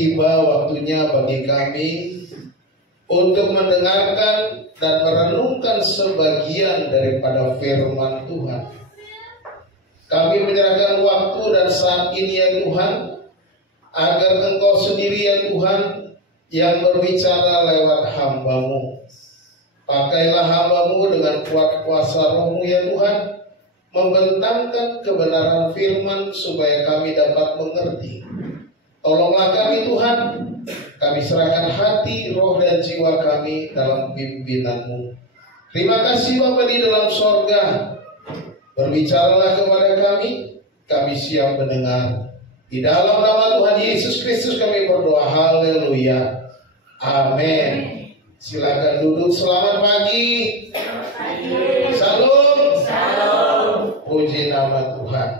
tiba waktunya bagi kami untuk mendengarkan dan merenungkan sebagian daripada firman Tuhan. Kami menyerahkan waktu dan saat ini ya Tuhan, agar Engkau sendiri ya Tuhan yang berbicara lewat hamba-Mu. Pakailah hamba-Mu dengan kuat kuasa Roh-Mu ya Tuhan, membentangkan kebenaran firman supaya kami dapat mengerti. Tolonglah kami Tuhan, kami serahkan hati, roh dan jiwa kami dalam pimpinan-Mu. Terima kasih Bapa di dalam sorga, berbicaralah kepada kami siap mendengar. Di dalam nama Tuhan Yesus Kristus kami berdoa, haleluya, amin. Silakan duduk, selamat pagi. Salam. Puji nama Tuhan.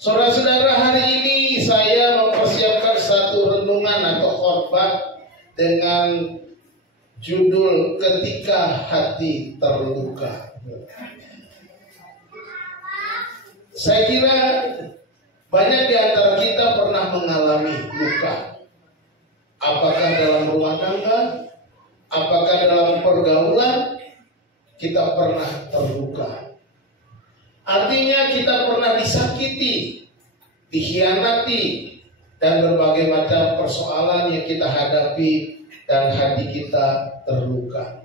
Saudara-saudara, hari ini saya mempersiapkan satu renungan atau khotbah dengan judul Ketika Hati Terluka. Saya kira banyak di antara kita pernah mengalami luka. Apakah dalam rumah tangga, apakah dalam pergaulan, kita pernah terluka. Artinya kita pernah disakiti, dikhianati, dan berbagai macam persoalan yang kita hadapi dan hati kita terluka.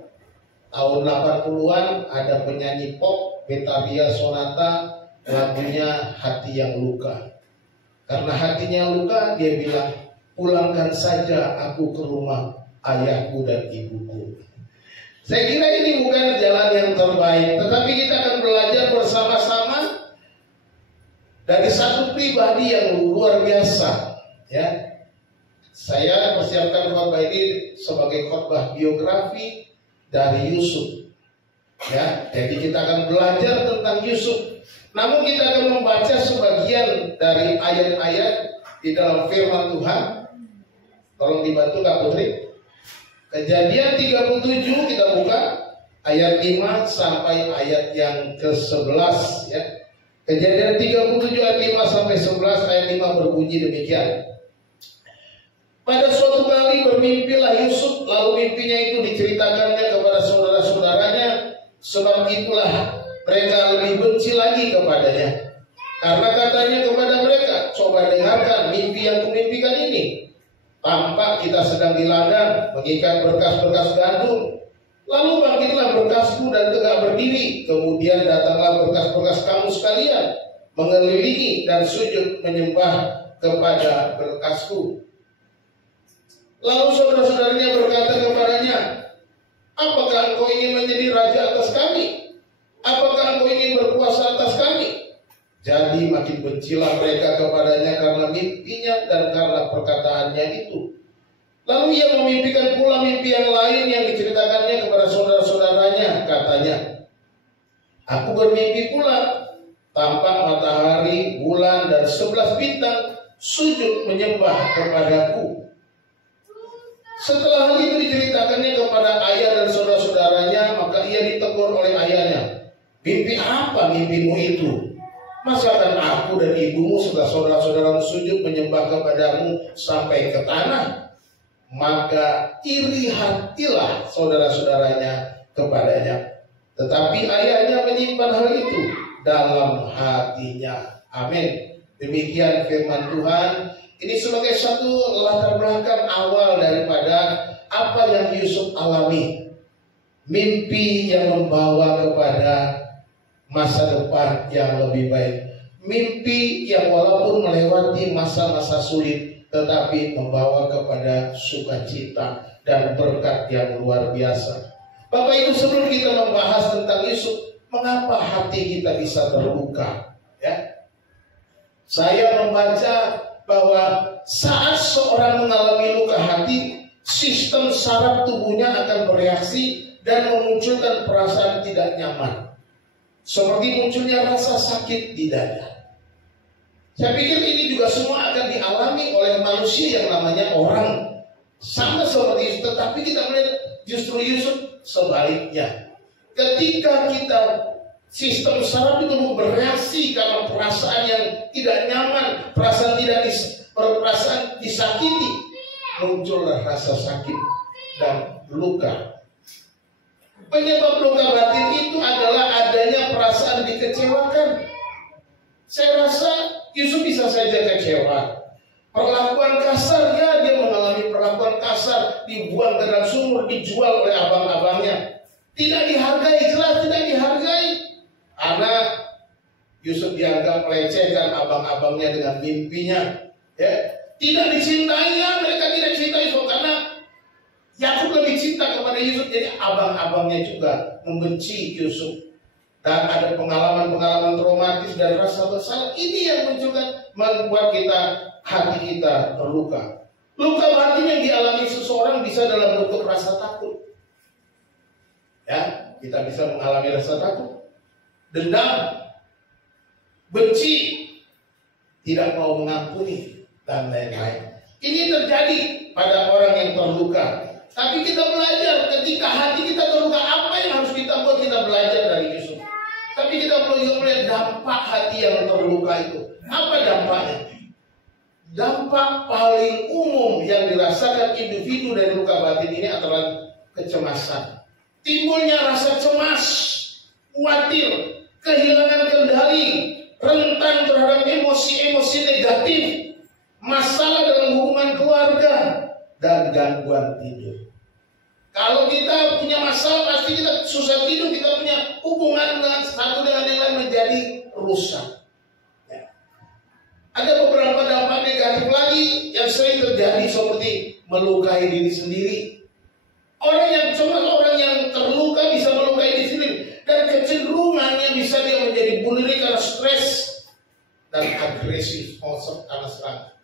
Tahun 80-an ada penyanyi pop Betharia Sonata, lagunya Hati Yang Luka. Karena hatinya luka, dia bilang, pulangkan saja aku ke rumah ayahku dan ibuku. Saya kira ini bukan jalan yang terbaik, tetapi kita akan belajar bersama-sama dari satu pribadi yang luar biasa. Ya, saya persiapkan khotbah ini sebagai khotbah biografi dari Yusuf. Ya, jadi kita akan belajar tentang Yusuf. Namun kita akan membaca sebagian dari ayat-ayat di dalam firman Tuhan. Tolong dibantu Kak Putri. Kejadian 37 kita buka ayat 5 sampai ayat yang ke-11 ya. Kejadian 37 ayat 5 sampai 11, ayat 5 berbunyi demikian. Pada suatu kali bermimpilah Yusuf, lalu mimpinya itu diceritakannya kepada saudara-saudaranya, sebab itulah mereka lebih benci lagi kepadanya. Karena katanya kepada mereka, coba dengarkan mimpi yang kumimpikan ini. Tampak kita sedang di ladang mengikat berkas-berkas gandum. Lalu bangkitlah berkasku dan tegak berdiri. Kemudian datanglah berkas-berkas kamu sekalian, mengelilingi dan sujud menyembah kepada berkasku. Lalu saudara-saudaranya berkata kepadanya, apakah engkau ingin menjadi raja atas kami? Apakah engkau ingin berkuasa atas kami? Jadi makin bencilah mereka kepadanya karena mimpinya dan karena perkataannya itu. Lalu ia memimpikan pula mimpi yang lain yang diceritakannya kepada saudara-saudaranya. Katanya, aku bermimpi pula, tampak matahari, bulan, dan 11 bintang sujud menyembah kepadaku. Setelah hal itu diceritakannya kepada ayah dan saudara-saudaranya, maka ia ditegur oleh ayahnya. Mimpi apa mimpimu itu? Masakan aku dan ibumu serta saudara-saudaramu sujud menyembah kepadamu sampai ke tanah? Maka iri hatilah saudara-saudaranya kepadanya. Tetapi ayahnya menyimpan hal itu dalam hatinya. Amin. Demikian firman Tuhan. Ini sebagai satu latar belakang awal daripada apa yang Yusuf alami. Mimpi yang membawa kepada masa depan yang lebih baik. Mimpi yang walaupun melewati masa-masa sulit, tetapi membawa kepada sukacita dan berkat yang luar biasa. Bapak Ibu, sebelum kita membahas tentang Yusuf, mengapa hati kita bisa terluka? Ya, saya membaca bahwa saat seorang mengalami luka hati, sistem saraf tubuhnya akan bereaksi dan memunculkan perasaan tidak nyaman, seperti munculnya rasa sakit di dada. Saya pikir ini juga semua akan dialami oleh manusia yang namanya orang, sama seperti Yusuf. Tetapi kita melihat justru Yusuf sebaliknya. Ketika kita sistem saraf itu bereaksi karena perasaan yang tidak nyaman, perasaan disakiti, muncullah rasa sakit dan luka. Penyebab luka batin itu adalah adanya perasaan dikecewakan. Saya rasa Yusuf bisa saja kecewa. Perlakuan kasar, ya, dia mengalami perlakuan kasar, dibuang ke dalam sumur, dijual oleh abang-abangnya. Tidak dihargai, jelas tidak dihargai. Karena Yusuf dianggap melecehkan abang-abangnya dengan mimpinya. Ya. Tidak dicintai, ya, mereka tidak cintai Yusuf karena Yakub lebih cinta kepada Yusuf, jadi abang-abangnya juga membenci Yusuf. Dan ada pengalaman-pengalaman traumatis dan rasa bersalah. Ini yang membuat hati kita terluka. Luka batin yang dialami seseorang bisa dalam bentuk rasa takut. Ya, kita bisa mengalami rasa takut, dendam, benci, tidak mau mengampuni, dan lain-lain. Ini terjadi pada orang yang terluka. Tapi kita belajar ketika hati kita terluka, apa yang harus kita buat? Kita belajar dari Yusuf. Tapi kita perlu melihat dampak hati yang terluka itu. Apa dampaknya? Dampak paling umum yang dirasakan individu dari luka batin ini adalah kecemasan. Timbulnya rasa cemas, khawatir, kehilangan kendali, rentan terhadap emosi-emosi negatif, masalah dalam hubungan keluarga, dan gangguan tidur. Kalau kita punya masalah, pasti kita susah tidur, kita punya hubungan dengan satu dengan yang lain menjadi rusak. Ya. Ada beberapa dampak negatif lagi yang sering terjadi, seperti melukai diri sendiri. Orang yang cemas, orang yang terluka bisa melukai diri sendiri, dan kecenderungannya bisa dia menjadi bulirik karena stres dan agresif, karena serangan.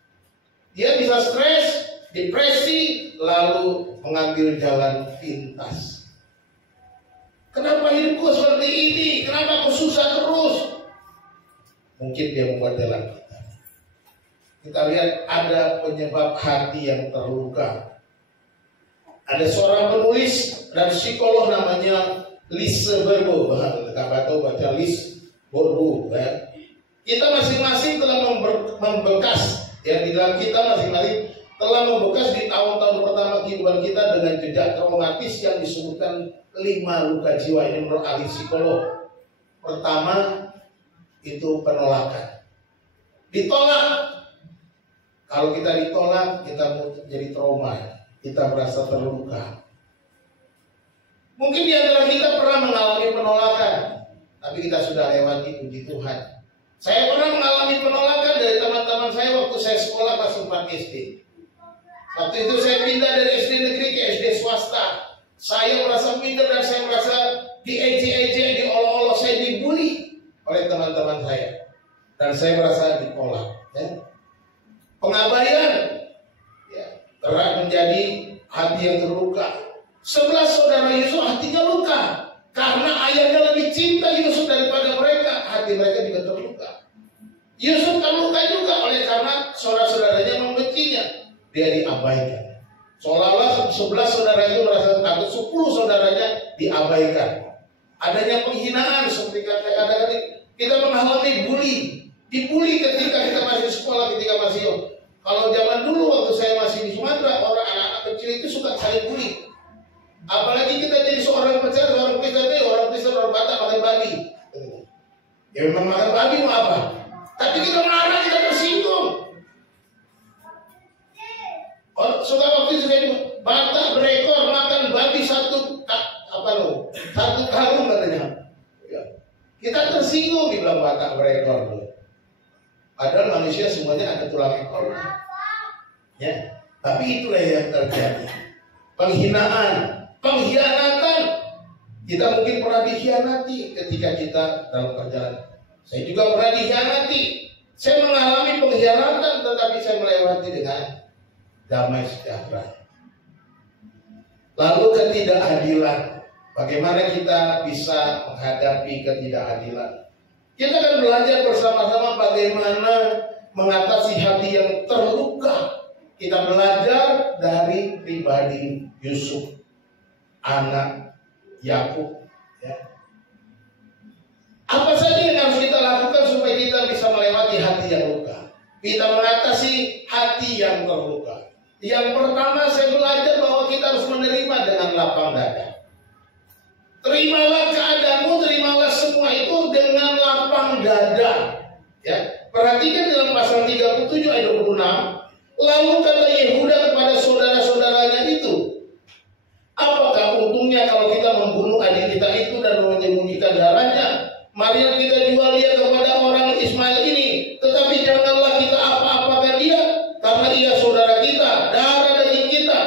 Dia bisa stres, depresi, lalu mengambil jalan pintas. Kenapa hidupku seperti ini? Kenapa aku susah terus? Mungkin dia membuat jalan pintas. Kita lihat ada penyebab hati yang terluka. Ada seorang penulis dan psikolog namanya Lise Bourbeau. Kita tahu baca Lise Bourbeau. Ya. Kita masing-masing telah membekas. Ya, di dalam kita masing-masing telah membekas di tahun-tahun pertama kehidupan kita dengan jejak traumatis yang disebutkan 5 luka jiwa. Ini menurut ahli psikolog. Pertama itu penolakan. Ditolak. Kalau kita ditolak, kita jadi trauma. Kita merasa terluka. Mungkin di antara kita pernah mengalami penolakan, tapi kita sudah lewati, puji Tuhan. Saya pernah mengalami penolakan dari teman-teman saya waktu saya sekolah kelas 4 SD. Waktu itu saya pindah dari SD negeri ke SD swasta. Saya merasa pindah dan saya merasa diejek-ejek, diolok-olok, saya dibully oleh teman-teman saya. Dan saya merasa ditolak. Ya. Pengabaian, ya, telah menjadi hati yang terluka. 11 saudara Yusuf hatinya luka karena ayahnya lebih cinta Yusuf daripada mereka. Hati mereka juga terluka. Yusuf terluka juga oleh karena saudara-saudaranya membencinya. Dia diabaikan. Seolah-olah 11 saudara itu merasa takut, 10 saudaranya diabaikan. Adanya penghinaan seperti kata-kata kita mengalami bully. Dibully ketika kita masih sekolah, ketika masih kalau zaman dulu waktu saya masih di Sumatera, orang anak-anak kecil itu suka saling bully. Apalagi kita jadi seorang percaya, orang Kristen, orang Batak makan babi. Ya memang makan babi mau apa? Tapi kita marah, kita tersinggung. Sudah waktu itu saya Batak berekor makan babi satu karung katanya. Ya. Kita tersinggung dibilang Batak berekor. Padahal manusia semuanya ada tulang ekor. Ya. Tapi itulah yang terjadi. Penghinaan, pengkhianatan. Kita mungkin pernah dikhianati ketika kita dalam perjalanan. Saya juga pernah dikhianati. Saya mengalami pengkhianatan, tetapi saya melewati dengan damai sejahtera. Lalu ketidakadilan. Bagaimana kita bisa menghadapi ketidakadilan? Kita akan belajar bersama-sama bagaimana mengatasi hati yang terluka. Kita belajar dari pribadi Yusuf, anak Yakub. Ya. Apa saja yang harus kita lakukan supaya kita bisa melewati hati yang luka? Kita mengatasi hati yang terluka. Yang pertama, saya belajar bahwa kita harus menerima dengan lapang dada. Terimalah keadaanmu, terimalah semua itu dengan lapang dada. Ya, perhatikan dalam pasal 37 ayat 26. Lalu kata Yehuda kepada saudara-saudaranya itu, apakah untungnya kalau kita membunuh adik kita itu dan menyembunyikan darahnya? Marilah kita jual dia kepada orang Ismail ini. Tetapi janganlah kita apa-apakan dia, karena ia saudara kita, darah daging kita.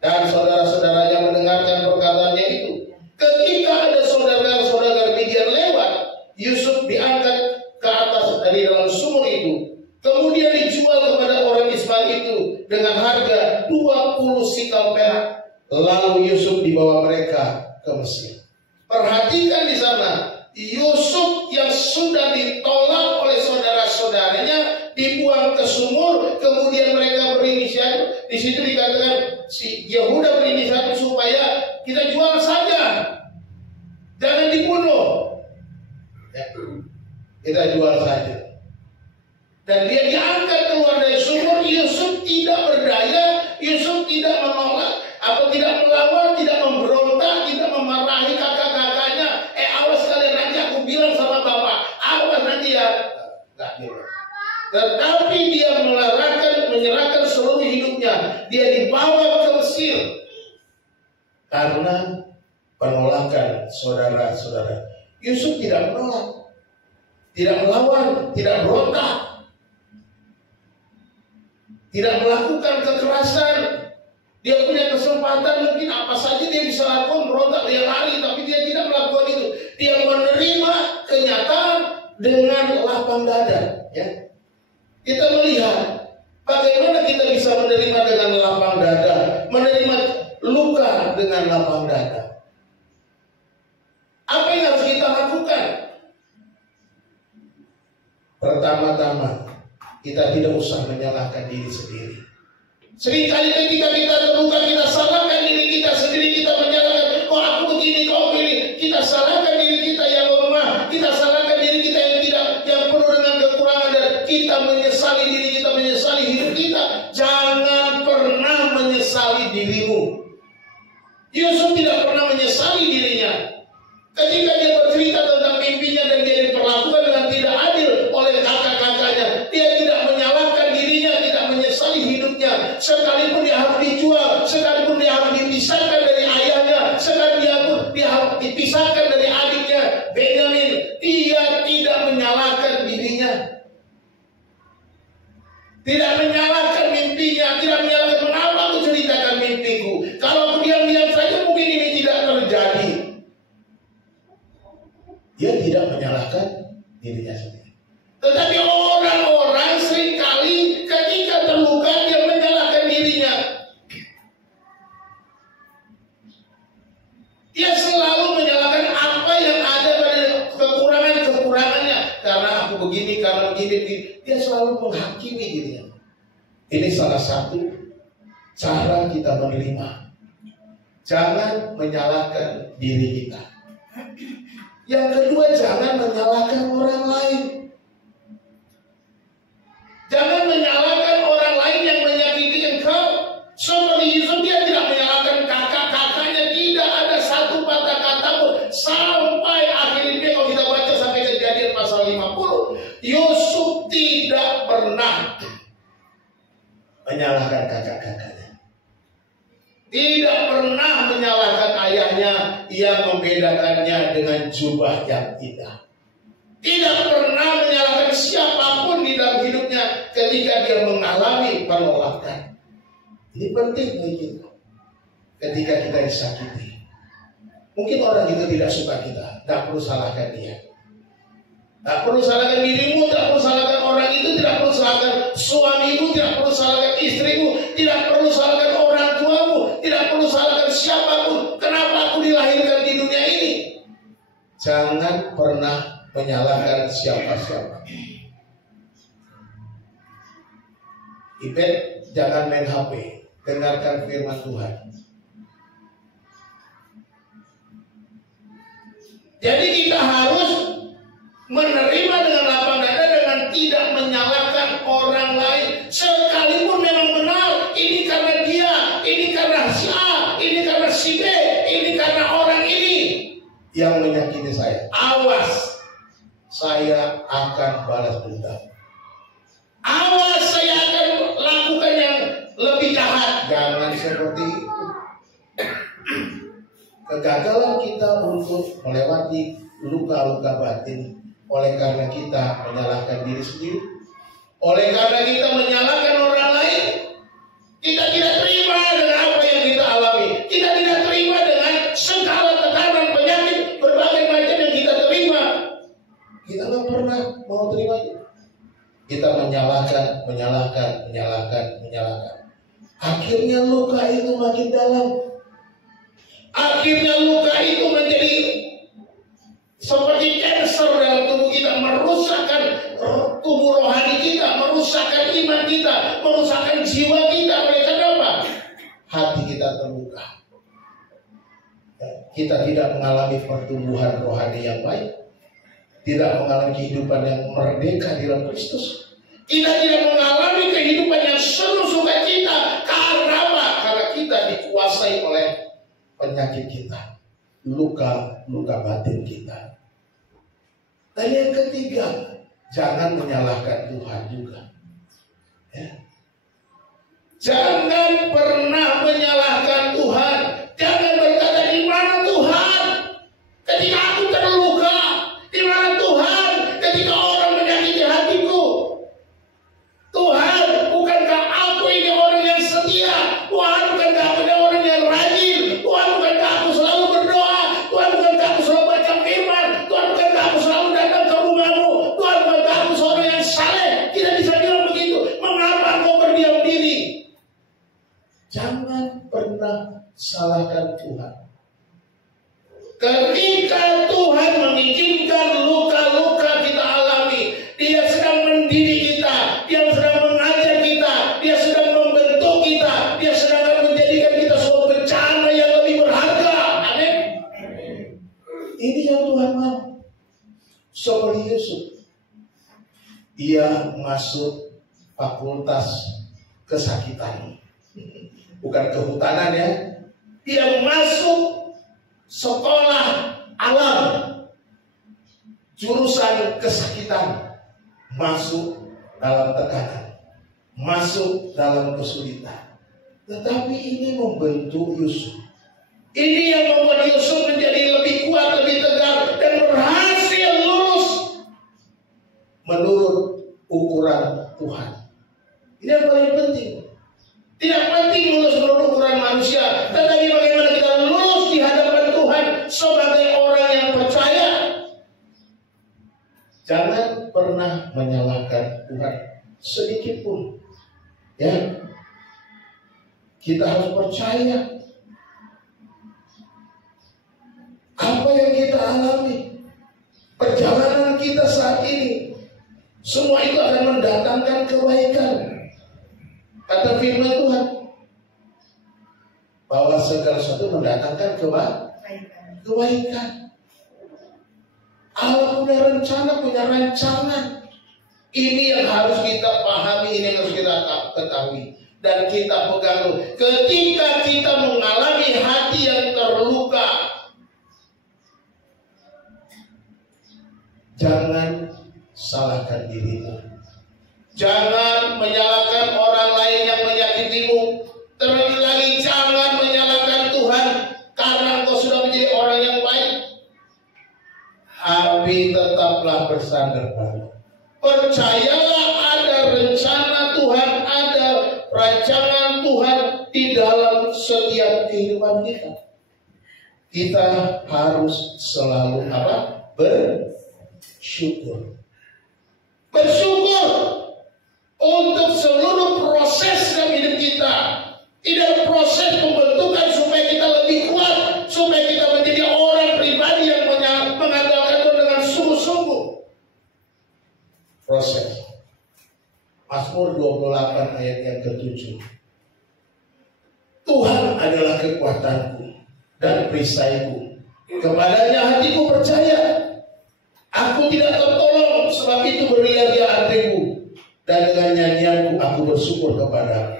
Dan saudara-saudaranya mendengarkan perkataannya itu. Ketika ada saudara-saudara Midian lewat, Yusuf diangkat ke atas dari dalam sumur itu. Kemudian dijual kepada orang Ismail itu dengan harga 20 sikal perak. Lalu Yusuf dibawa mereka ke Mesir. Perhatikan di sana, Yusuf yang sudah ditolak oleh saudara-saudaranya dibuang ke sumur, kemudian mereka berinisiatif. Di situ dikatakan si Yehuda berinisiatif supaya kita jual saja, jangan dibunuh. Ya, kita jual saja. Dan dia diangkat keluar dari sumur. Yusuf tidak berdaya, Yusuf tidak menolak atau tidak melawan, tidak memberontak, tidak memarahi kakak-kakaknya. Awas kalian, nanti aku bilang sama bapak, awas nanti ya. Enggak gitu. Tetapi dia menyerahkan seluruh hidupnya. Dia dibawa ke Mesir karena penolakan saudara-saudara. Yusuf tidak menolak, tidak melawan, tidak berontak, tidak melakukan kekerasan. Dia punya kesempatan, mungkin apa saja dia bisa lakukan, berontak, dia lari, tapi dia tidak melakukan itu. Dia menerima kenyataan dengan lapang dada. Ya. Kita melihat bagaimana kita bisa menerima dengan lapang dada, menerima luka dengan lapang dada. Apa yang harus kita lakukan? Pertama-tama, kita tidak usah menyalahkan diri sendiri. Seringkali ketika kita terluka, kita salahkan diri kita sendiri. Kita menyalahkan, kok aku begini, kok begini. Kita salahkan diri kita yang lemah. Kita salahkan diri kita yang penuh dengan kekurangan. Dan kita menyesali diri kita, menyesali hidup kita. Jangan pernah menyesali dirimu. Yusuf tidak pernah menyesali dirinya. Ketika dia bercerita tentang mimpinya dan dia diperlakukan dengan tidak adil oleh kakak-kakaknya, dia tidak menyalahkan dirinya, tidak menyesali hidupnya. Sekalipun dia harus dijual, sekalipun dia harus dipisahkan dari ayahnya, sekalipun dia harus dipisahkan dari adiknya Benyamin, dia tidak menyalahkan dirinya, tidak menyalahkan mimpinya, tidak menyalahkan mengapa aku ceritakan mimpiku. Kalau aku diam-diam saja mungkin ini tidak terjadi. Dia tidak menyalahkan dirinya sendiri. Tetapi orang-orang seringkali ketika terluka dia menyalahkan dirinya. Dia selalu menyalahkan apa yang ada pada kekurangannya. Karena aku begini, karena begini. Dia selalu menghakimi dirinya. Ini salah satu cara kita menerima. Jangan menyalahkan diri kita. Yang kedua, jangan menyalahkan orang lain. Jangan menyalahkan orang lain yang menyakiti engkau. Seperti Yusuf, dia tidak menyalahkan kakak-kakaknya. Tidak ada satu patah kata pun. Sampai akhirnya kalau kita baca sampai Kejadian pasal 50, Yusuf tidak pernah menyalahkan kakak-kakaknya. Tidak pernah menyalahkan ayahnya yang membedakannya dengan jubah yang indah. Tidak pernah menyalahkan siapapun di dalam hidupnya ketika dia mengalami penolakan. Ini penting bagi kita. Ketika kita disakiti, mungkin orang itu tidak suka kita, tidak perlu salahkan dia. Tidak perlu salahkan dirimu, tidak perlu salahkan orang itu, tidak perlu salahkan suamimu, tidak perlu salahkan istrimu, tidak perlu salahkan orang tuamu, tidak perlu salahkan siapapun. Kenapa aku dilahirkan di dunia ini? Jangan pernah menyalahkan siapa-siapa. Ibet, jangan main HP, dengarkan firman Tuhan. Jadi kita harus menerima dengan lapang dada dengan tidak menyalahkan orang lain, sekalipun memang benar ini karena dia, ini karena si A, ini karena si B, ini karena orang ini yang menyakiti saya. Awas, saya akan balas dendam. Awas, saya akan lakukan yang lebih jahat. Jangan seperti itu. Kegagalan kita untuk melewati luka-luka batin oleh karena kita menyalahkan diri sendiri, oleh karena kita menyalahkan orang lain, kita tidak terima dengan apa yang kita alami, kita tidak terima dengan segala tekanan penyakit berbagai macam yang kita terima. Kita nggak pernah mau terima itu. Kita menyalahkan. Akhirnya luka itu makin dalam. Akhirnya luka itu menjadi seperti kanker dalam tubuh kita, merusakkan tubuh rohani kita, merusakkan iman kita, merusakkan jiwa kita. Oleh karena apa? Hati kita terluka. Kita tidak mengalami pertumbuhan rohani yang baik, tidak mengalami kehidupan yang merdeka di dalam Kristus. Kita tidak mengalami kehidupan yang seru sukacita. Karena apa? Karena kita dikuasai oleh penyakit kita, luka batin kita. Dan yang ketiga, jangan menyalahkan Tuhan juga. Ya. Jangan pernah menyalahkan Tuhan. Jangan berkata, di mana Tuhan ketika aku terluka? Di mana Tuhan ketika orang menyakiti hatiku? Tuhan, bukankah aku ini orang yang setia? Tuhan, bukankah aku ini orang yang rajin? Tuhan, bukankah aku selalu berdoa? Tuhan, bukankah aku selalu baca firman? Tuhan, bukankah aku selalu datang ke rumahmu? Tuhan, bukankah aku seorang yang saleh? Kita bisa bilang begitu. Mengapa engkau berdiam diri? Jangan pernah salahkan Tuhan. Ketika Tuhan mengizinkan luka-luka kita alami, Dia sedang mendidik kita, Dia sedang mengajar kita, Dia sedang membentuk kita, Dia sedang menjadikan kita sebuah bencana yang lebih berharga. Amin. Ini yang Tuhan mau. Seperti Yusuf, Ia masuk fakultas kesakitan, bukan kehutanan ya. Dia masuk sekolah alam, jurusan kesakitan, masuk dalam tekanan, masuk dalam kesulitan. Tetapi ini membentuk Yusuf. Ini yang membuat Yusuf menjadi lebih kuat, lebih tegar, dan berhasil lulus menurut ukuran Tuhan. Ini yang paling penting. Tidak penting lulus menurut ukuran manusia, tetapi bagaimana kita lulus di hadapan Tuhan sebagai orang yang percaya. Jangan pernah menyalahkan Tuhan sedikit pun. Ya, kita harus percaya apa yang kita alami, perjalanan kita saat ini, semua itu akan mendatangkan kebaikan. Kata firman Tuhan bahwa segala sesuatu mendatangkan kebaikan. Allah punya rencana, punya rancangan. Ini yang harus kita pahami, ini yang harus kita ketahui dan kita pegang. Ketika kita mengalami hati yang terluka, jangan salahkan dirimu. Jangan menyalahkan orang lain yang menyakitimu. Terlebih lagi jangan menyalahkan bersandar pada. Percayalah ada rencana Tuhan, ada rancangan Tuhan di dalam setiap kehidupan kita. Kita harus selalu apa? Bersyukur. Bersyukur untuk seluruh proses dalam hidup kita. Ini proses pembentukan supaya kita lebih kuat, supaya kita menjadi orang pribadi yang mengandalkan Tuhan dengan sungguh-sungguh. Proses. Mazmur 28 ayat yang ke-7. Tuhan adalah kekuatanku dan perisaiku. Kepadanya hatiku percaya. Aku tidak tertolong, sebab itu beria-ria hatiku. Dan dengan nyanyianku aku bersyukur kepada-Mu.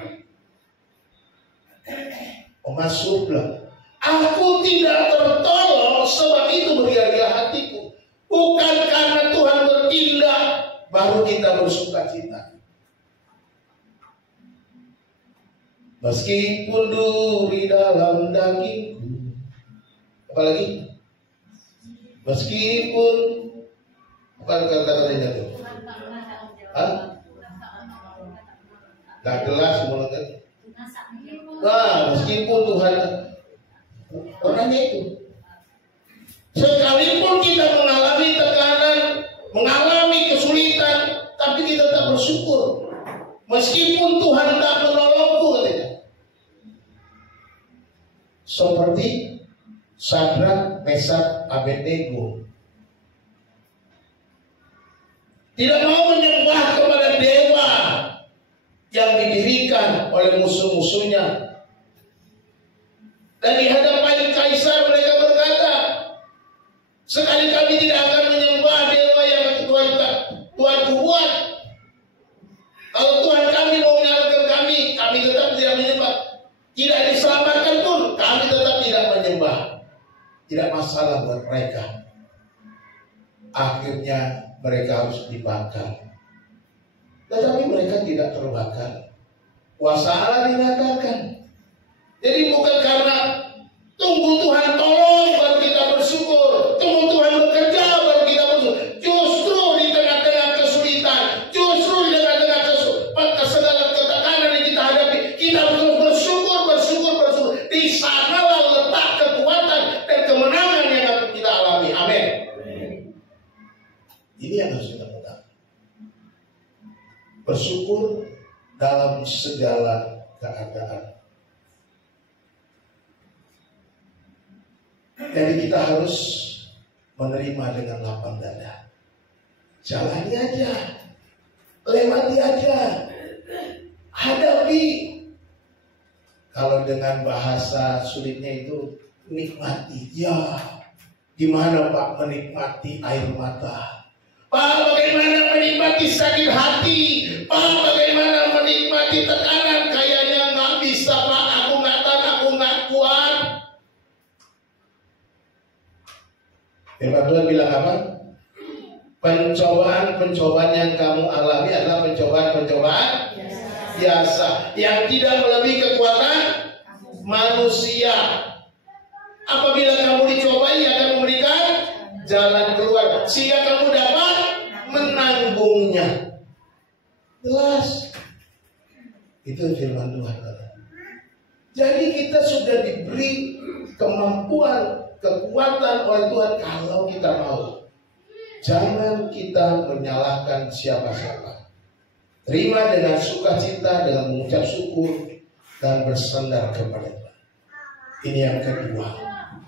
Mazmur bilang, aku tidak tertolong, sebab itu beria-ria hatiku. Bukan karena Tuhan bertindak baru kita bersuka-cita. Meskipun duri dalam dagingku, apalagi meskipun apa kata-katanya tuh? Gak jelas mulut kan? Nah, meskipun Tuhan orangnya itu, sekalipun kita mengalami tekanan, mengalami kesulitan, tapi kita tetap bersyukur. Meskipun Tuhan tak menolongku, katanya. Seperti Sadrak, Mesak, Abednego tidak mau menyembah kepada dewa yang didirikan oleh musuh-musuhnya. Dan di hadapan kaisar mereka berkata, sekali kami tidak akan menyembah dewa yang Tuhan buat. Kalau Tuhan kami mau menyelamatkan kami tetap tidak menyembah. Tidak diselamatkan pun, kami tetap tidak menyembah. Tidak masalah buat mereka. Akhirnya mereka harus dibakar. Tetapi mereka tidak terbakar. Kuasa Allah dinyatakan. Jadi bukan karena tunggu Tuhan tolong baru kita bersyukur, tunggu Tuhan bekerja baru kita bersyukur. Justru di tengah-tengah kesulitan, justru di tengah-tengah segala ketekanan yang kita hadapi, kita harus bersyukur. Di sanalah letak kekuatan dan kemenangan yang akan kita alami. Amin. Ini yang harus kita pegang. Bersyukur dalam segala keadaan. Jadi kita harus menerima dengan lapang dada. Jalani aja, lewati aja, hadapi. Kalau dengan bahasa sulitnya itu nikmati. Ya, gimana Pak menikmati air mata? Pak, bagaimana menikmati sakit hati? Pak, bagaimana menikmati tekanan? Kayaknya nggak bisa Pak, aku nggak kuat. Firman Tuhan bilang apa? Pencobaan yang kamu alami adalah pencobaan biasa yang tidak melebihi kekuatan manusia. Apabila kamu dicobai, akan memberikan jalan keluar sehingga kamu dapat menanggungnya. Jelas. Itu firman Tuhan. Jadi kita sudah diberi kemampuan, kekuatan oleh Tuhan kalau kita mau. Jangan kita menyalahkan siapa-siapa. Terima dengan sukacita, dengan mengucap syukur dan bersandar kepada Tuhan. Ini yang kedua,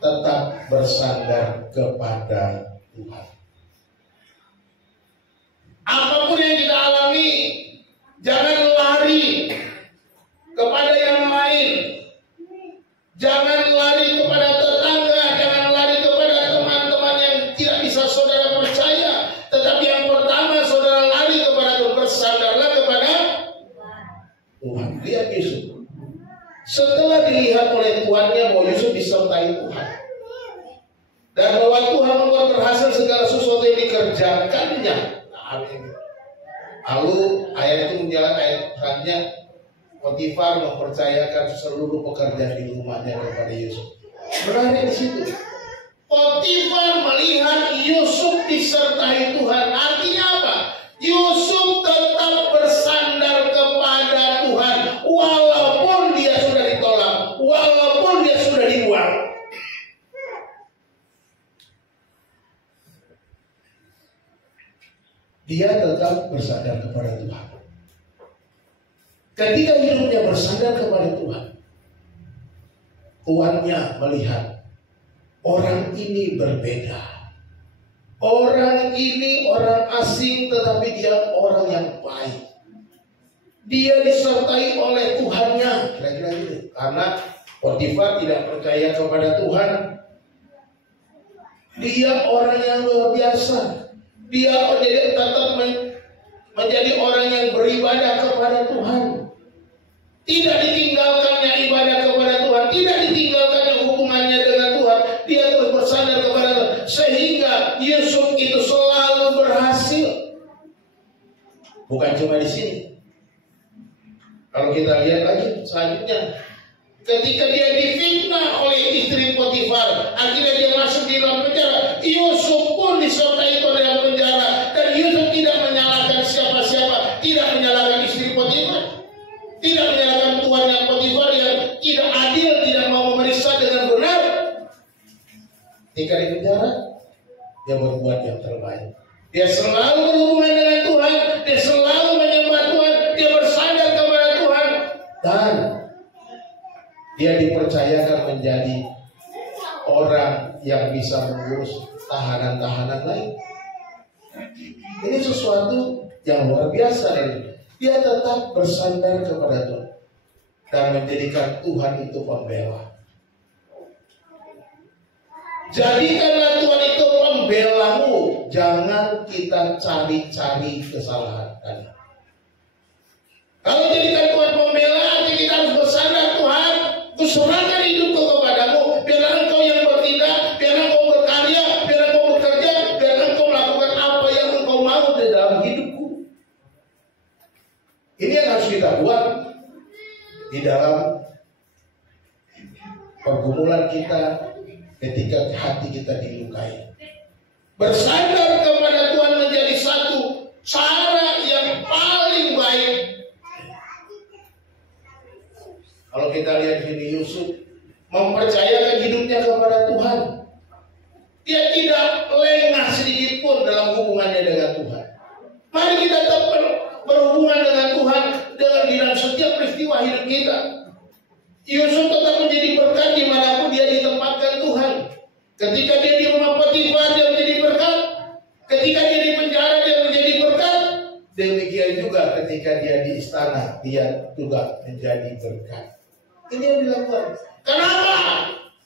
tetap bersandar kepada Tuhan. Apapun yang kita alami, jangan lari kepada yang lain. Jangan lari kepada tetangga, jangan lari kepada teman-teman yang tidak bisa saudara percaya. Tetapi yang pertama saudara lari kepada Tuhan, bersandarlah kepada Tuhan. Lihat Yusuf. Setelah dilihat oleh tuannya bahwa Yusuf disertai Tuhan, dan bahwa Tuhan membuat berhasil segala sesuatu yang dikerjakannya. Lalu ayat itu menjalankan ayat terakhirnya, Potifar mempercayakan seluruh pekerjaan di rumahnya kepada Yusuf. Berada di situ. Potifar melihat Yusuf disertai Tuhan. Artinya apa? Yusuf tetap bersandar kepada Tuhan walaupun dia sudah ditolak, walaupun dia sudah dibuang. Dia tetap bersandar kepada Tuhan. Ketika hidupnya bersandar kepada Tuhan, tuannya melihat orang ini berbeda. Orang ini orang asing, tetapi dia orang yang baik. Dia disertai oleh Tuhannya, kira-kira gitu. Karena Potifar tidak percaya kepada Tuhan. Dia orang yang luar biasa. Dia tetap menjadi orang yang beribadah kepada Tuhan. Tidak ditinggalkannya ibadah kepada Tuhan, tidak ditinggalkannya hubungannya dengan Tuhan. Dia terus bersandar kepada Tuhan, sehingga Yusuf itu selalu berhasil. Bukan cuma di sini. Kalau kita lihat lagi selanjutnya, ketika dia difitnah oleh istri Potifar, akhirnya dia masuk di dalam penjara. Yusuf pun disertai ke dalam penjara, dan Yusuf tidak menyalahkan siapa-siapa, tidak menyalahkan istri Potifar, tidak menyalahkan tuannya Potifar yang tidak adil, tidak mau memeriksa dengan benar. Ketika di penjara, dia berbuat yang terbaik. Dia selalu berhubungan dengan Tuhan, dia selalu menyembah Tuhan, dia bersandar kepada Tuhan, dan dia dipercayakan menjadi orang yang bisa mengurus tahanan-tahanan lain. Ini sesuatu yang luar biasa. Dia tetap bersandar kepada Tuhan dan menjadikan Tuhan itu pembela. Jadikanlah Tuhan itu pembelamu. Jangan kita cari-cari kesalahan tadi. Kalau jadikan Tuhan pembela, artinya kita harus bersandar. Tuhan, kuserahkan hidupku kepadamu. Biarlah Engkau yang bertindak, biarlah Engkau berkarya, biarlah Engkau bekerja, biarlah Engkau melakukan apa yang Engkau mau di dalam hidupku. Ini yang harus kita buat di dalam pergumulan kita ketika hati kita dilukai. Bersandar kepada Tuhan menjadi satu cara yang paling baik. Kalau kita lihat ini, Yusuf mempercayakan hidupnya kepada Tuhan. Dia tidak lengah sedikit pun dalam hubungannya dengan Tuhan. Mari kita tetap berhubungan dengan Tuhan di dalam setiap peristiwa hidup kita. Yusuf tetap menjadi berkat dimanapun dia ditempatkan Tuhan. Ketika dia di rumah Potifar, dia menjadi berkat. Ketika dia di penjara, dia menjadi berkat. Demikian juga ketika dia di istana, dia juga menjadi berkat. Ini yang dilakukan. Kenapa?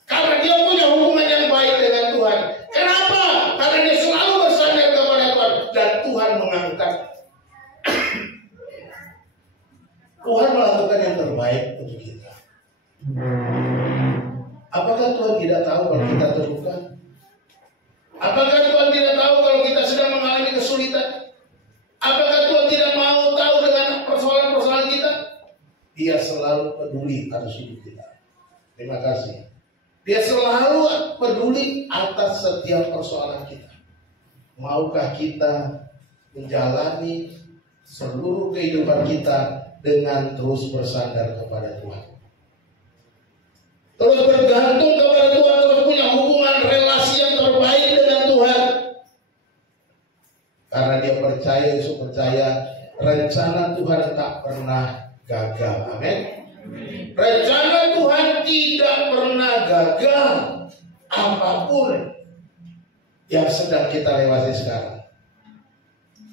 Karena dia punya hubungan yang baik dengan Tuhan. Kenapa? Karena dia selalu bersandar kepada Tuhan, dan Tuhan mengangkat. Tuhan melakukan yang terbaik untuk kita. Apakah Tuhan tidak tahu kalau kita terluka? Apakah Tuhan tidak tahu kalau kita sedang mengalami kesulitan? Apakah Tuhan tidak mau tahu dengan persoalan-persoalan kita? Dia selalu peduli atas hidup kita. Terima kasih. Dia selalu peduli atas setiap persoalan kita. Maukah kita menjalani seluruh kehidupan kita dengan terus bersandar kepada Tuhan? Terus bergantung kepada Tuhan, terus punya hubungan relasi yang terbaik dengan Tuhan. Karena dia percaya, Yesus percaya, rencana Tuhan tak pernah gagal. Amin. Rencana Tuhan tidak pernah gagal. Apapun yang sedang kita lewati sekarang,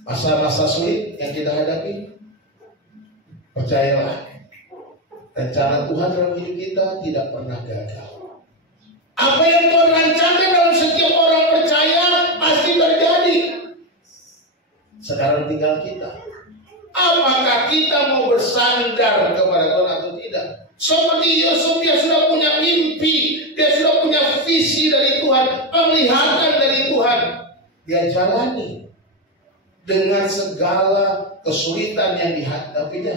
masa-masa sulit yang kita hadapi, percayalah, rencana Tuhan dalam hidup kita tidak pernah gagal. Apa yang Tuhan rancangkan dalam setiap orang percaya pasti terjadi. Sekarang tinggal kita. Apakah kita mau bersandar kepada Tuhan atau tidak? Seperti Yusuf, dia sudah punya mimpi, dia sudah punya visi dari Tuhan, penglihatan dari Tuhan. Dia jalani dengan segala kesulitan yang dihadapinya.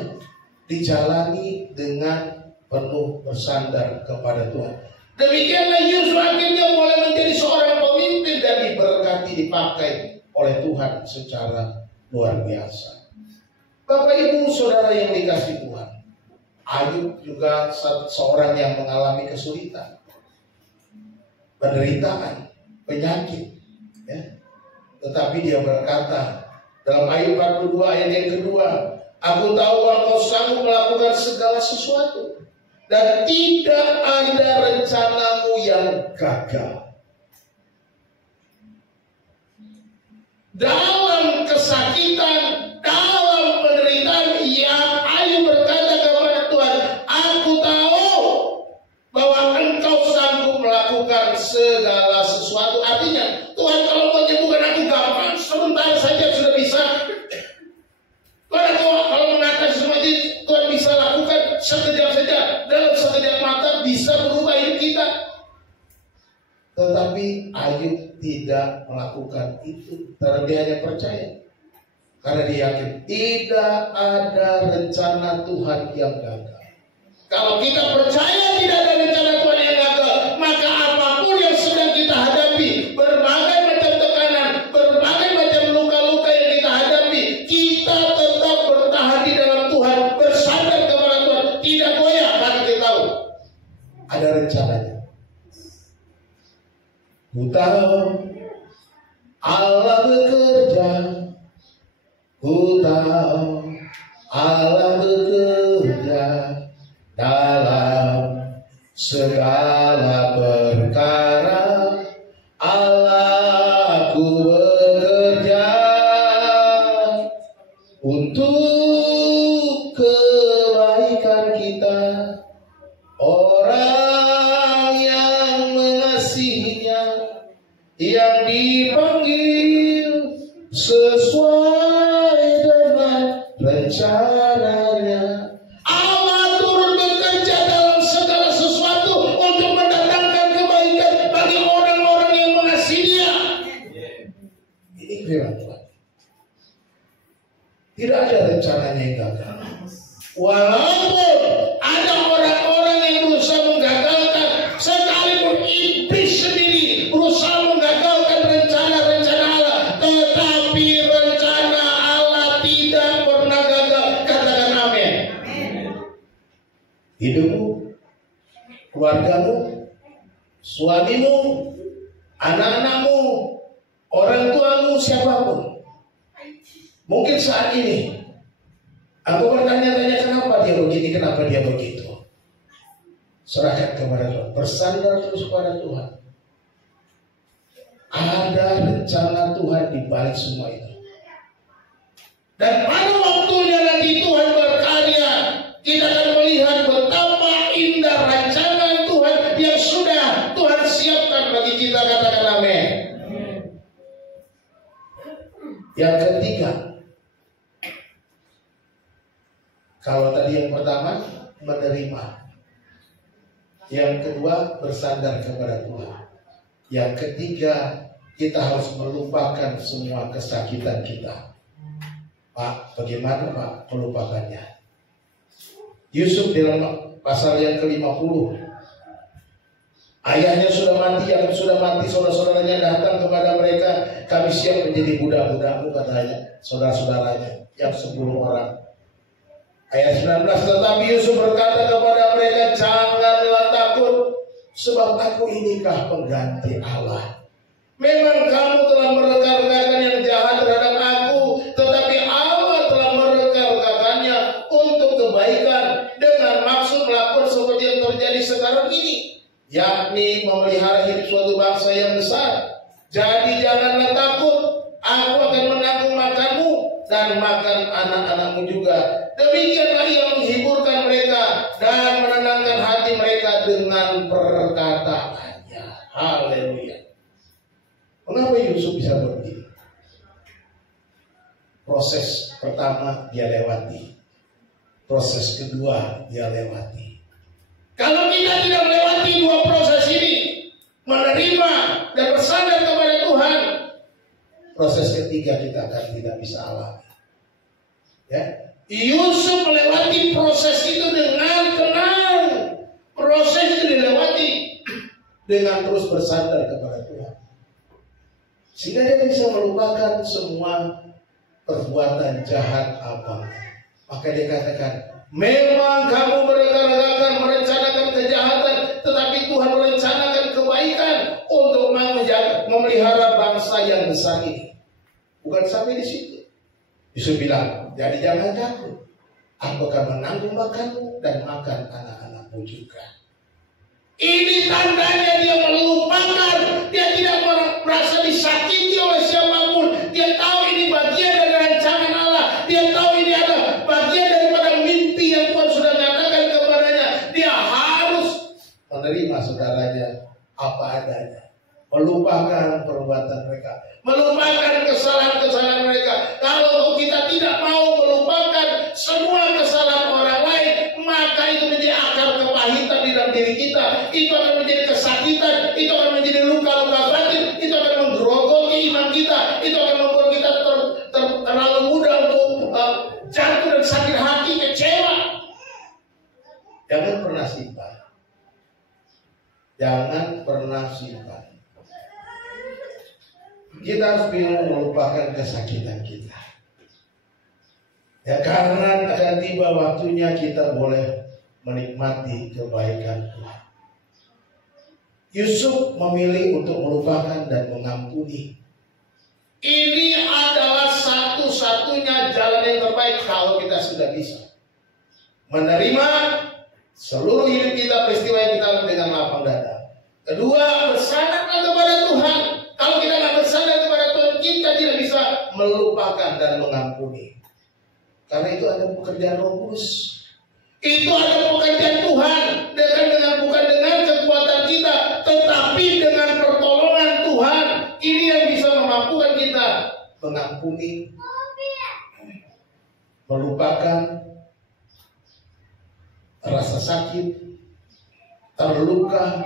Dijalani dengan penuh bersandar kepada Tuhan. Demikianlah Yusuf akhirnya mulai menjadi seorang pemimpin dan diberkati, dipakai oleh Tuhan secara luar biasa. Bapak Ibu Saudara yang dikasihi Tuhan, Ayub juga seorang yang mengalami kesulitan, penderitaan, penyakit, ya. Tetapi dia berkata dalam Ayub 42 ayat yang kedua, aku tahu engkau sanggup melakukan segala sesuatu dan tidak ada rencanamu yang gagal. Dalam kesakitan, dalam penderitaan, ya Ayub berkata kepada Tuhan, aku tahu bahwa engkau sanggup melakukan segala sesuatu. Artinya, Tuhan kalau mau menyembuhkan aku gampang, sebentar saja sudah bisa. Tuhan kalau mengatakan seperti Tuhan bisa lakukan sekejap saja, dalam sekejap mata bisa berubah hidup kita. Tetapi Ayub tidak melakukan itu, karena dia hanya percaya. Karena dia yakin tidak ada rencana Tuhan yang gagal. Kalau kita percaya tidak ada rencana Tuhan yang gagal, maka apapun yang sedang kita hadapi, berbagai macam tekanan, berbagai macam luka-luka yang kita hadapi, kita tetap bertahan di dalam Tuhan, bersandar kepada Tuhan, tidak goyah, karena kita tahu ada rencananya. Ku tahu Allah bekerja, ku tahu Allah bekerja dalam segala perkara. Allah ku bekerja untuk kebaikan kita, orang yang mengasihinya, yang dipanggil sesuai dengan rencananya. Allah turun bekerja dalam segala sesuatu untuk mendatangkan kebaikan bagi orang-orang yang mengasihi Dia. Ini firman Tuhan. Tidak ada rencananya yang gagal. Walaupun ada orang-orang yang berusaha menggagalkan, sekalipun iblis sendiri berusaha menggagalkan rencana-rencana Allah, tetapi rencana Allah tidak pernah gagal. Katakan amin. Hidupmu, keluargamu, suamimu, anak-anakmu, orang tuamu, siapapun. Mungkin saat ini aku bertanya-tanya kenapa dia begini, kenapa dia begitu. Serahkan kepada Tuhan, bersandar terus kepada Tuhan. Ada rencana Tuhan di balik semua itu. Dan pada waktunya nanti Tuhan berkarya, kita akan melihat betapa indah rencana Tuhan yang sudah Tuhan siapkan bagi kita. Katakan amin. Yang ketiga, kalau tadi yang pertama menerima, yang kedua bersandar kepada Tuhan, yang ketiga kita harus melupakan semua kesakitan kita. Pak, bagaimana Pak melupakannya? Yusuf dalam pasal yang ke-50, ayahnya sudah mati, yang sudah mati, saudara-saudaranya datang kepada mereka, kami siap menjadi budak-budakmu, katanya saudara-saudaranya yang 10 orang. Ayat 19, tetapi Yusuf berkata kepada mereka, janganlah takut, sebab aku inikah pengganti Allah. Memang kamu telah mereka-rekakan yang jahat terhadap aku, tetapi Allah telah mereka-rekakannya untuk kebaikan, dengan maksud melakukan seperti yang terjadi sekarang ini, yakni memelihara hidup suatu bangsa yang besar. Jadi janganlah takut, aku akan menanggung makanmu dan makan anak-anakmu juga. Demikianlah ia menghiburkan mereka dan menenangkan hati mereka dengan perkataannya. Haleluya. Mengapa Yusuf bisa begini? Proses pertama dia lewati, proses kedua dia lewati. Kalau kita tidak melewati dua proses ini, menerima dan bersandar kepada Tuhan, proses ketiga kita akan tidak bisa alami. Ya, Yusuf melewati proses itu dengan tenang. Proses itu dilewati. dengan terus bersandar kepada Tuhan. Sehingga dia bisa melupakan semua perbuatan jahat abang. Maka dia katakan, memang kamu merencanakan kejahatan, tetapi Tuhan merencanakan kebaikan untuk memelihara bangsa yang besar ini. Bukan sampai di situ. Yesus bilang, jadi jangan takut. Aku akan menanggung makanmu dan makan anak-anakmu juga. Ini tandanya dia melupakan. Dia tidak merasa disakiti oleh siapapun. Dia tahu ini bagian dari rancangan Allah. Dia tahu ini adalah bagian daripada mimpi yang Tuhan sudah nyatakan kepadanya. Dia harus menerima saudaranya apa adanya. Melupakan perbuatan mereka. Melupakan kesalahan-kesalahan mereka. Kalau kita tidak mau melupakan semua kesalahan orang lain, maka itu menjadi akar kepahitan di dalam diri kita. Itu akan menjadi kesakitan. Itu akan menjadi luka-luka batin. Itu akan menggerogoti iman kita. Itu akan membuat kita terlalu mudah untuk jatuh dan sakit hati, kecewa. Jangan pernah simpan. Jangan pernah simpan. Kita harus bingung melupakan kesakitan kita. Ya, karena akan tiba waktunya kita boleh menikmati kebaikan Tuhan. Yusuf memilih untuk melupakan dan mengampuni. Ini adalah satu-satunya jalan yang terbaik kalau kita sudah bisa menerima seluruh hidup kita, peristiwa yang kita alami dengan lapang dada. Kedua, bersandarlah kepada Tuhan. Kalau kita tidak bersandar kepada Tuhan, kita tidak bisa melupakan dan mengampuni. Karena itu ada pekerjaan Roh Kudus. Itu ada pekerjaan Tuhan. Bukan dengan kekuatan kita, tetapi dengan pertolongan Tuhan. Ini yang bisa memampukan kita mengampuni, melupakan rasa sakit, terluka,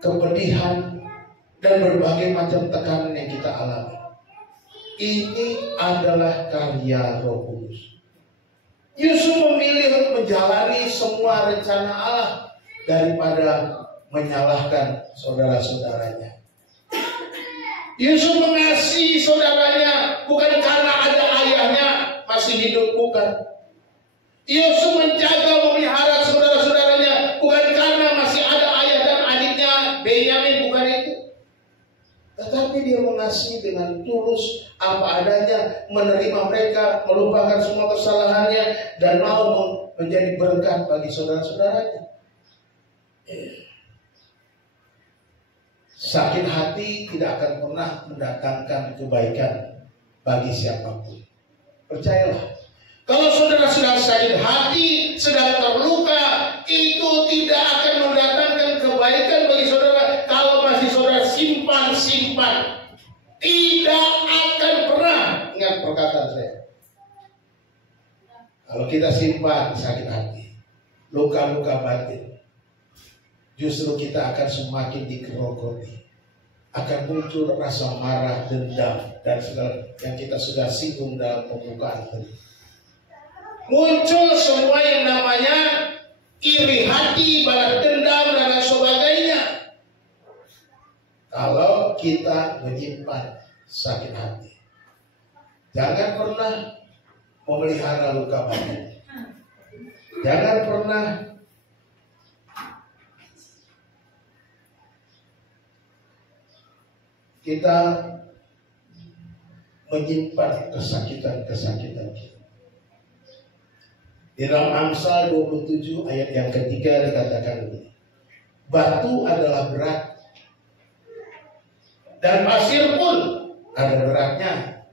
kepedihan, dan berbagai macam tekanan yang kita alami. Ini adalah karya Roh Kudus. Yusuf memilih untuk menjalani semua rencana Allah daripada menyalahkan saudara-saudaranya. Yusuf mengasihi saudaranya bukan karena ada ayahnya masih hidup, bukan. Yusuf menjaga, memelihara saudara-saudaranya bukan karena masih ada ayah dan adiknya Benyamin, bukan itu. Tetapi dia mengasihi dengan tulus apa adanya, menerima mereka, melupakan semua kesalahannya, dan mau menjadi berkat bagi saudara-saudaranya. Sakit hati tidak akan pernah mendatangkan kebaikan bagi siapapun. Percayalah, kalau saudara sedang sakit hati, sedang terluka, itu tidak akan mendatangkan kebaikan bagi saudara. Kalau masih saudara simpan, tidak akan pernah. Ingat perkataan saya. Kalau kita simpan sakit hati, luka-luka batin, justru kita akan semakin digerogoti. Akan muncul rasa marah, dendam, dan segala yang kita sudah singgung dalam pembukaan tadi. Muncul semua yang namanya iri hati, balas dendam, dan lain sebagainya. Kalau kita menyimpan sakit hati, jangan pernah memelihara luka batin. Jangan pernah kita menyimpan kesakitan-kesakitan kita. Di dalam Amsal 27 ayat yang ketiga dikatakan begini, batu adalah berat dan pasir pun ada beratnya,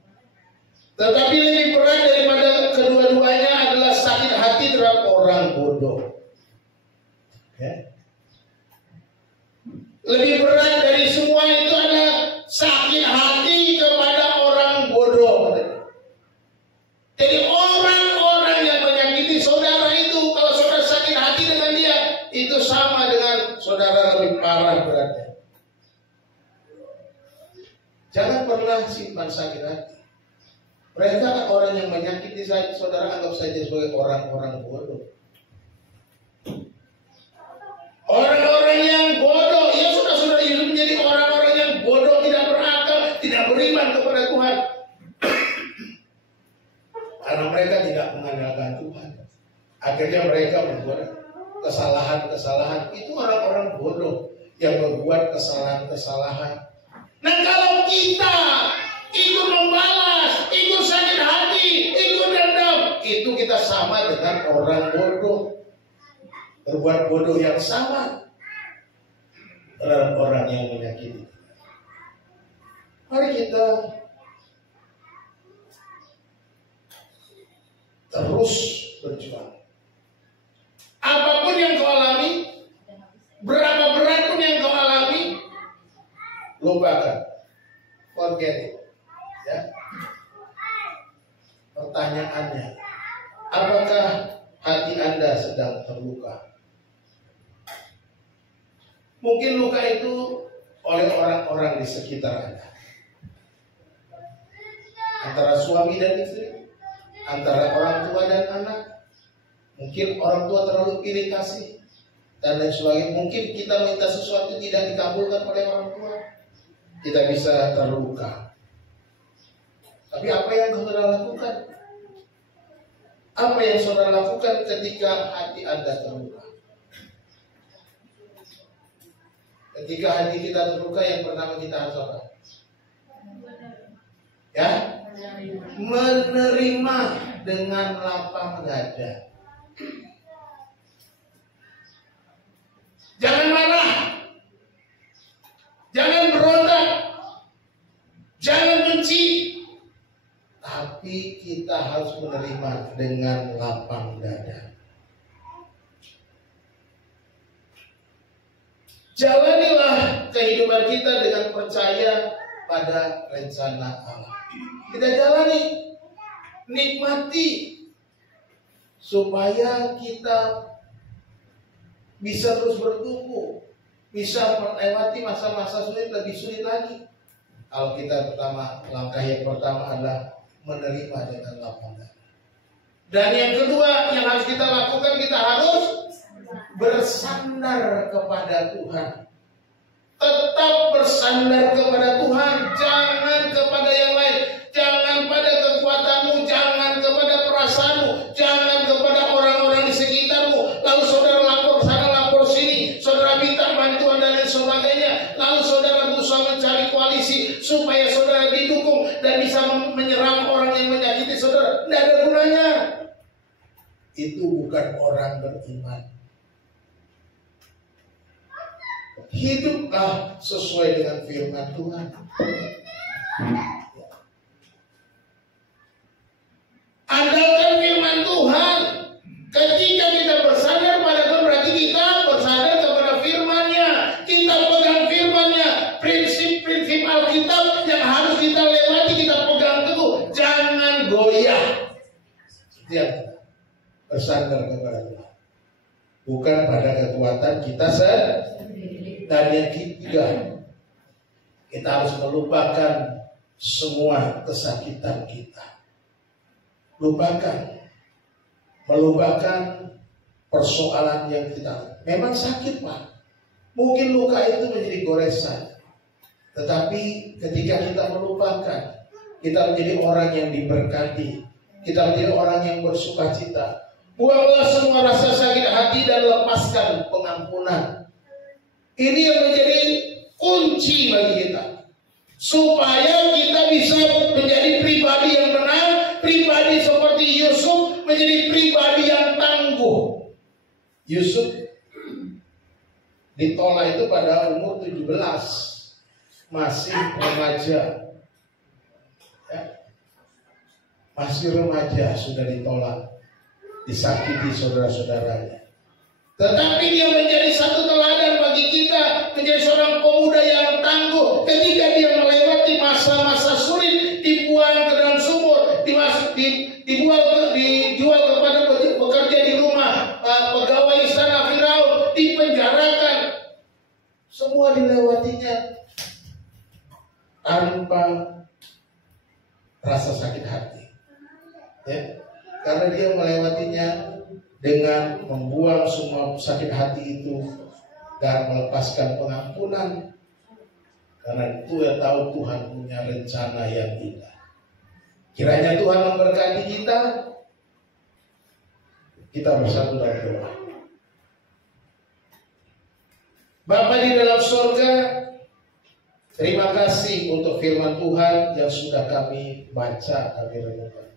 tetapi lebih berat daripada kedua-duanya adalah sakit hati terhadap orang bodoh. Ya. Lebih berat dari semua itu adalah sakit hati kepada orang bodoh. Jadi orang-orang yang menyakiti saudara itu, kalau saudara sakit hati dengan dia, itu sama dengan saudara lebih parah beratnya. Jangan pernah simpan sakit hati. Mereka orang yang menyakiti saudara, anggap saja sebagai orang-orang bodoh. Orang-orang yang bodoh, ya sudah Akhirnya mereka membuat kesalahan-kesalahan. Itu orang-orang bodoh yang membuat kesalahan-kesalahan. Nah, kalau kita ikut membalas, ikut sakit hati, ikut dendam, itu kita sama dengan orang bodoh. Berbuat bodoh yang sama terhadap orang yang menyakiti. Mari kita terus berjuang. Apapun yang kau alami, berapa berat pun yang kau alami, lupakan, forget it. Ya. Pertanyaannya, apakah hati Anda sedang terluka? Mungkin luka itu oleh orang-orang di sekitar Anda, antara suami dan istri, antara orang tua dan anak. Mungkin orang tua terlalu pilih kasih dan lain sebagainya. Mungkin kita minta sesuatu tidak dikabulkan oleh orang tua, kita bisa terluka. Tapi apa yang saudara lakukan? Apa yang saudara lakukan ketika hati Anda terluka? Ketika hati kita terluka, yang pertama kita harus apa? Ya, menerima dengan lapang dada. Jangan marah, jangan berontak, jangan benci, tapi kita harus menerima dengan lapang dada. Jalanilah kehidupan kita dengan percaya pada rencana Allah. Kita jalani, nikmati, supaya kita bisa terus bertumbuh, bisa melewati masa-masa sulit lebih sulit lagi. Kalau kita langkah yang pertama adalah menerima dengan lapang dada. Dan yang kedua yang harus kita lakukan, kita harus bersandar kepada Tuhan. Tetap bersandar kepada Tuhan, jangan kepada yang lain, jangan pada kekuatanmu, jangan kepada perasaanmu, jangan kepada orang-orang di sekitarmu. Lalu saudara lapor sana, lapor sini, saudara minta bantuan dan lain sebagainya. Lalu saudara berusaha mencari koalisi supaya saudara didukung dan bisa menyerang orang yang menyakiti saudara. Tidak ada gunanya. Itu bukan orang beriman. Hiduplah sesuai dengan firman Tuhan. Andalkan firman Tuhan. Ketika kita bersandar pada Tuhan, berarti kita bersandar kepada firman-Nya. Kita pegang firman-Nya. Prinsip-prinsip Alkitab yang harus kita lewati, kita pegang teguh. Jangan goyah. Setiap bersandar kepada Tuhan, bukan pada kekuatan kita sendiri. Dan yang ketiga, kita harus melupakan semua kesakitan kita. Melupakan persoalan yang kita memang sakit, Pak. Mungkin luka itu menjadi goresan, tetapi ketika kita melupakan, kita menjadi orang yang diberkati, kita menjadi orang yang bersukacita. Buanglah semua rasa sakit hati dan lepaskan pengampunan. Ini yang menjadi kunci bagi kita, supaya kita bisa menjadi pribadi yang benar, pribadi seperti Yusuf, menjadi pribadi yang tangguh. Yusuf ditolak itu pada umur 17, masih remaja, ya. Masih remaja sudah ditolak, disakiti saudara-saudaranya. Tetapi dia menjadi satu teladan bagi kita, menjadi seorang pemuda yang tangguh. Ketika dia melewati masa-masa sulit, dibuang ke dalam sumur, dijual kepada pekerja di rumah, pegawai istana Firaun, dipenjarakan. Semua dilewatinya tanpa rasa sakit hati, ya, karena dia melewatinya dengan membuang semua sakit hati itu dan melepaskan pengampunan. Karena itu ya, tahu Tuhan punya rencana yang indah. Kiranya Tuhan memberkati kita. Kita bersatu dalam doa. Bapa di dalam surga, terima kasih untuk firman Tuhan yang sudah kami baca, kami renungkan.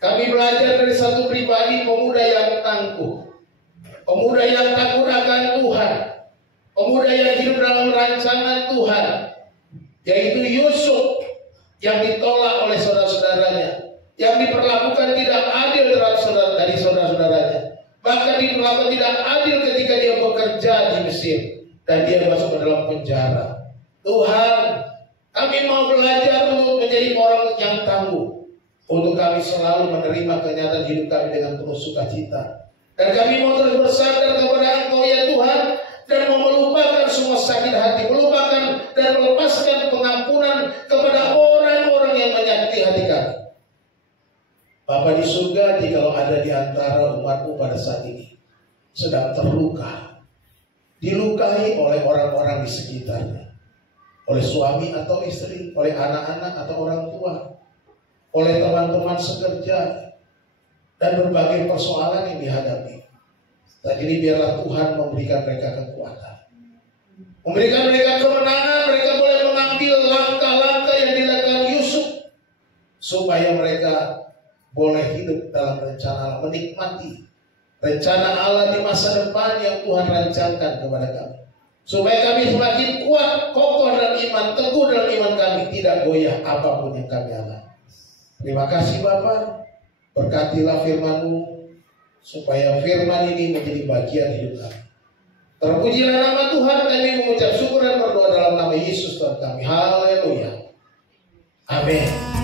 Kami belajar dari satu pribadi pemuda yang tangguh, pemuda yang takut akan Tuhan, pemuda yang hidup dalam rancangan Tuhan, yaitu Yusuf yang ditolak oleh saudara-saudaranya, yang diperlakukan tidak adil dari saudara-saudaranya, bahkan diperlakukan tidak adil ketika dia bekerja di Mesir dan dia masuk ke dalam penjara. Tuhan, kami mau belajar untuk menjadi orang yang tangguh, untuk kami selalu menerima kenyataan hidup kami dengan penuh sukacita, dan kami mau terus bersandar kepada Engkau ya Tuhan, dan mau melupakan semua sakit hati, melupakan dan melepaskan pengampunan kepada orang-orang yang menyakiti hati kami. Bapa di surga, jikalau ada di antara umat-Mu pada saat ini sedang terluka, dilukai oleh orang-orang di sekitarnya, oleh suami atau istri, oleh anak-anak atau orang tua, oleh teman-teman sekerja, dan berbagai persoalan yang dihadapi. Jadi biarlah Tuhan memberikan mereka kekuatan, memberikan mereka kemenangan. Mereka boleh mengambil langkah-langkah yang dilakukan Yusuf, supaya mereka boleh hidup dalam rencana Allah, menikmati rencana Allah di masa depan yang Tuhan rancangkan kepada kami, supaya kami semakin kuat, kokoh dalam iman, teguh dalam iman kami, tidak goyah apapun yang kami alami. Terima kasih Bapa, berkatilah firman-Mu, supaya firman ini menjadi bagian hidup kami. Terpujilah nama Tuhan, kami mengucap syukur dan berdoa dalam nama Yesus Tuhan kami. Haleluya. Amin.